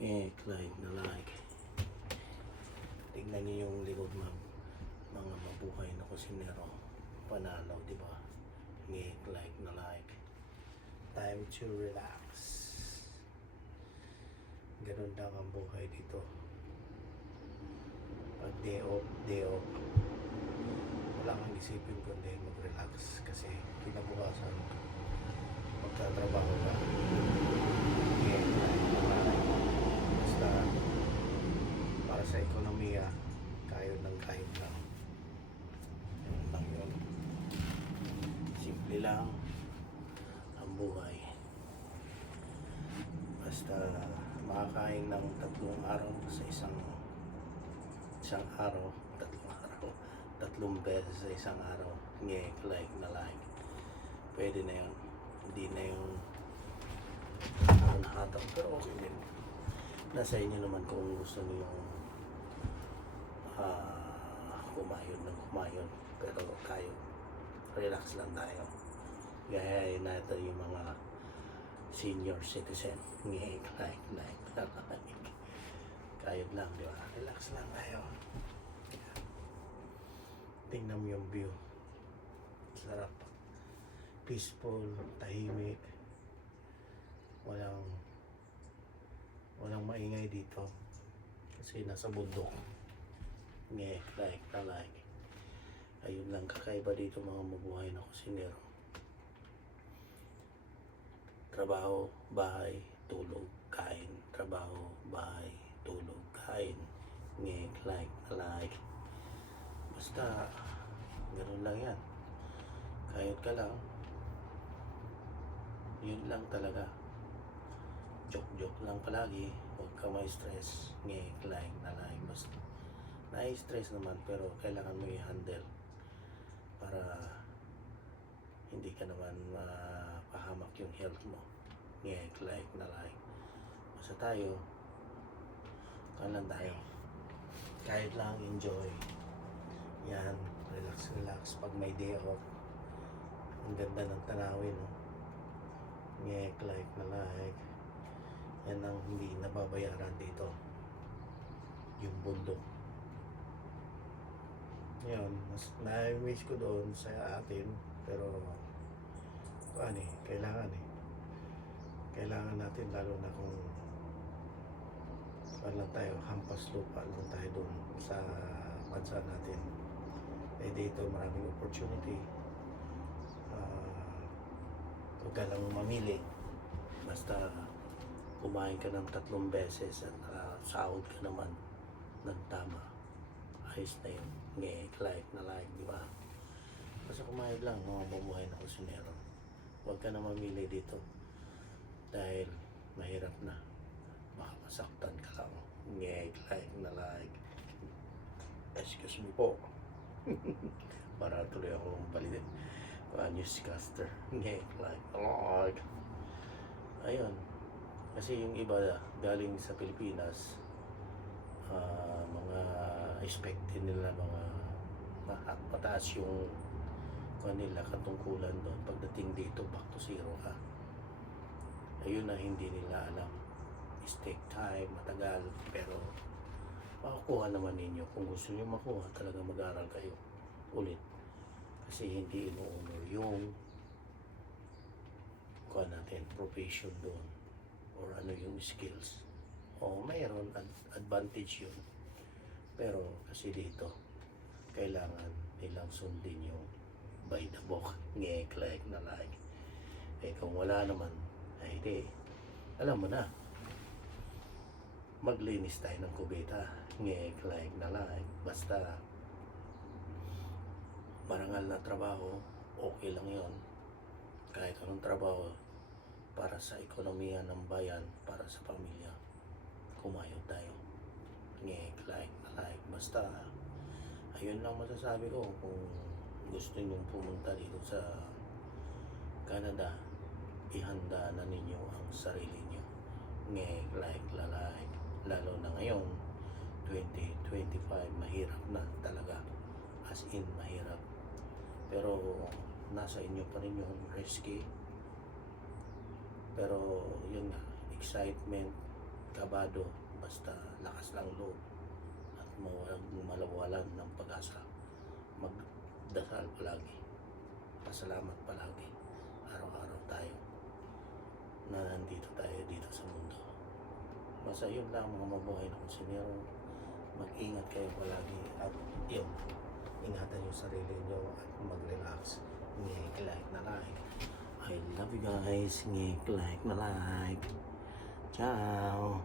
Like na like. Tignan niyo yung likod mga mabuhay na kusinero. Panalo, di ba? Like na like. Time to relax. Ganun lang ang buhay dito. Pag day off, wala kang isipin kundi mag-relax kasi kinabukasan magtatrabaho ka. Basta para sa ekonomiya, kayod lang. Ganun lang yun. Simple lang ang buhay. Basta makakain ng 3 araw sa isang araw, 3 beses sa isang araw. Like na like. Pwede na yun. Hindi na yung nahatang, pero okay din. Nasa inyo naman kung gusto niyo kumayon. Pero tayo, relax lang tayo. Gayahin natin yung mga senior citizen. Like. Kayod lang, di ba? Relax lang tayo. Tingnan mo yung view. Sarap. Peaceful, tahimik. Walang maingay dito. Kasi nasa bundok. Like na like. Ayun lang kakaiba dito mga mabuhay na kusinero. Trabaho, bahay, tulog, kain. Trabaho, bahay, tulog, kain. Like na like. Basta ganun lang yan. Kayod ka lang. Yun lang talaga. Joke lang palagi. Huwag ka may stress. Like na like. Basta na-stress naman pero kailangan mo i-handle para hindi ka naman mapahamak yung health mo. Like na like. Basta tayo kanan tayo. Kahit lang enjoy. Yan, relax. Pag may day off, ang ganda ng tanawin, no? Like na like. Yan ang hindi nababayaran dito, yung bundok. Yan, na-miss ko doon sa atin, pero kailangan natin, lalo na kung lang tayo, hampas lupa lang tayo doon sa bansa natin. Dito maraming opportunity. Huwag ka lang mamili, basta kumain ka ng 3 beses at sahod ka naman ng tama, ayos na yun. Like na like, di ba? Basta kumain lang mga mabuhay na kusinero. Huwag ka na mamili dito dahil mahirap na, baka masaktan ka lang. Like na like. Excuse me po. Para tuloy akong balitin newscaster. Like. Ayun, kasi yung iba galing sa Pilipinas, mga expected nila mga mataas yung kanila katungkulan doon. Pagdating dito, back to zero ka. Ayun na hindi nila alam. It take time, matagal, pero makukuha naman ninyo. Kung gusto nyo makuha, talaga mag-aral kayo ulit. Kasi hindi ino-honor yung profession doon or ano yung skills. Mayroon advantage yun. Pero kasi dito, kailangan nilang sundin yung by the book. Like na like. Kung wala naman, ay di, alam mo na, maglinis tayo ng kubeta. Like na like. Basta marangal na trabaho, okay lang yon. Kahit anong trabaho para sa ekonomiya ng bayan, para sa pamilya, kumayod tayo. Like na like. Basta ayun lang masasabi ko. Kung gusto nyong pumunta dito sa Canada, ihanda na ninyo ang sarili nyo. Like na like. Lalo na ngayon 2025, mahirap na talaga, as in mahirap. Pero nasa inyo pa rin yung risky. Pero yun nga, excitement, kabado, basta lakas lang loob at huwag malawalan ng pag-asa. Magdasal palagi, pasalamat palagi, araw-araw tayo na nandito tayo dito sa mundo. Basta yun lang mga mabuhay na konsinero. Mag-ingat kayo palagi at yun, ingatan yung sarili nyo at mag-relax. Like na like. I love you guys. Like na like. Ciao.